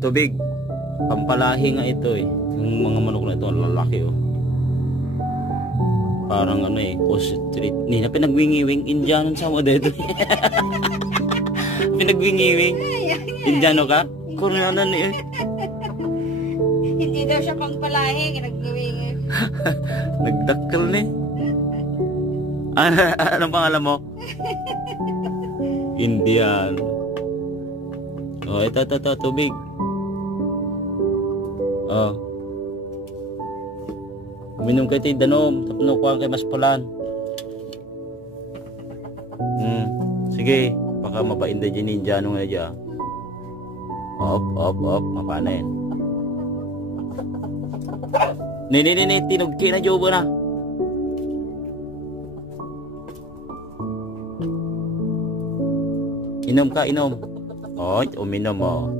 Tubig. Pampalahi nga ito eh. Yung mga manok na ito, ang lalaki oh. Parang ano eh, ostrich. Hindi na pinagwingiwing. Indianon sa mo dito. Pinagwingiwing. Indiano ka? Koreano ni eh. Hindi daw siya pampalahi. Nagwing. Nagdakkel ni. Anong pangalan mo? Indian. Oh, ito, tubig. Oh. Uminom kayo tayo danom. Tapos kuhaan kayo mas pulan. Sige. Baka mapainda dyan Indiano nga dyan. Op. Mapanin. Ni. Tinugki na jobo na. Inom ka, inom. Oh, uminom mo.